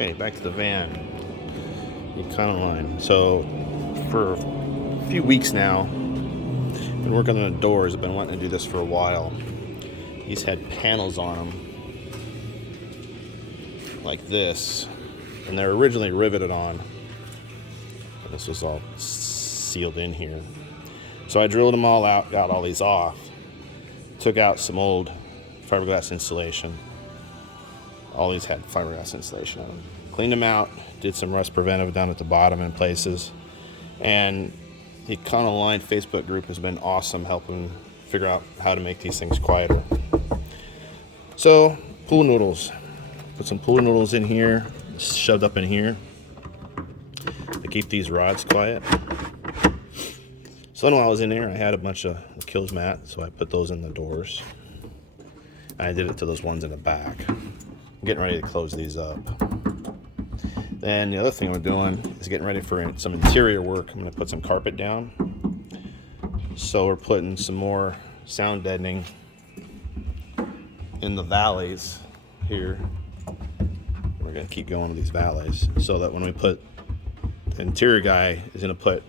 Okay, back to the van. Econoline. So, for a few weeks now, I've been working on the doors. I've been wanting to do this for a while. These had panels on them, like this, and they're originally riveted on. And this was all sealed in here. So I drilled them all out, got all these off, took out some old fiberglass insulation. All these had fiberglass insulation on them. Cleaned them out, did some rust preventive down at the bottom in places. And the Econoline Facebook group has been awesome helping figure out how to make these things quieter. So, pool noodles. Put some pool noodles in here, shoved up in here to keep these rods quiet. So then while I was in there, I had a bunch of Kills mat, so I put those in the doors. I did it to those ones in the back. I'm getting ready to close these up. Then the other thing we're doing is getting ready for some interior work. I'm going to put some carpet down. So we're putting some more sound deadening in the valleys here. We're going to keep going with these valleys so that when we put, the interior guy is going to put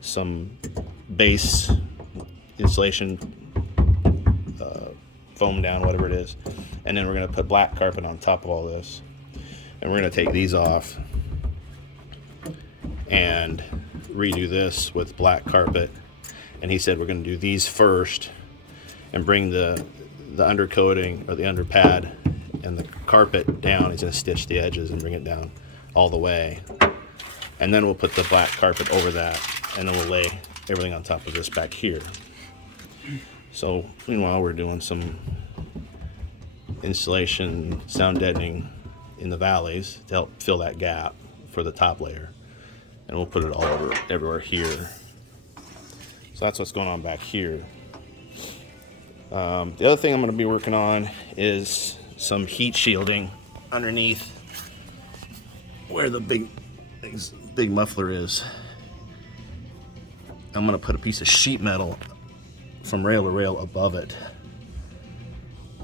some base insulation foam down, whatever it is, and then we're going to put black carpet on top of all this, and we're going to take these off and redo this with black carpet. And he said we're going to do these first and bring the undercoating or the underpad and the carpet down. He's going to stitch the edges and bring it down all the way, and then we'll put the black carpet over that, and then we'll lay everything on top of this back here. So meanwhile, we're doing some insulation, sound deadening in the valleys to help fill that gap for the top layer, and we'll put it all over everywhere here. So that's what's going on back here. The other thing I'm going to be working on is some heat shielding underneath where the big muffler is. I'm going to put a piece of sheet metal from rail to rail above it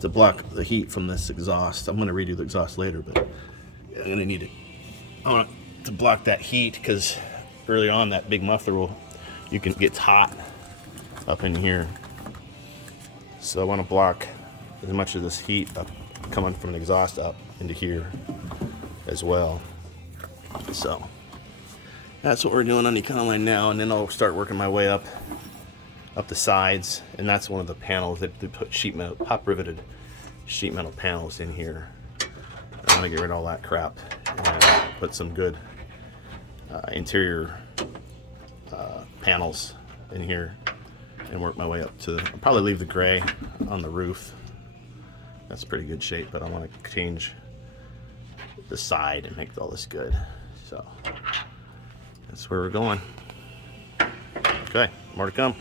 to block the heat from this exhaust. I'm going to redo the exhaust later, but I'm going to need it. I want to block that heat because early on that big muffler gets hot up in here. So I want to block as much of this heat up coming from the exhaust up into here as well. So that's what we're doing on the Econoline now, and then I'll start working my way up the sides, and that's one of the panels that they put sheet metal, pop riveted sheet metal panels in here. I want to get rid of all that crap and put some good interior panels in here and work my way up to, I'll probably leave the gray on the roof. That's pretty good shape, but I want to change the side and make all this good. So that's where we're going. Okay, more to come.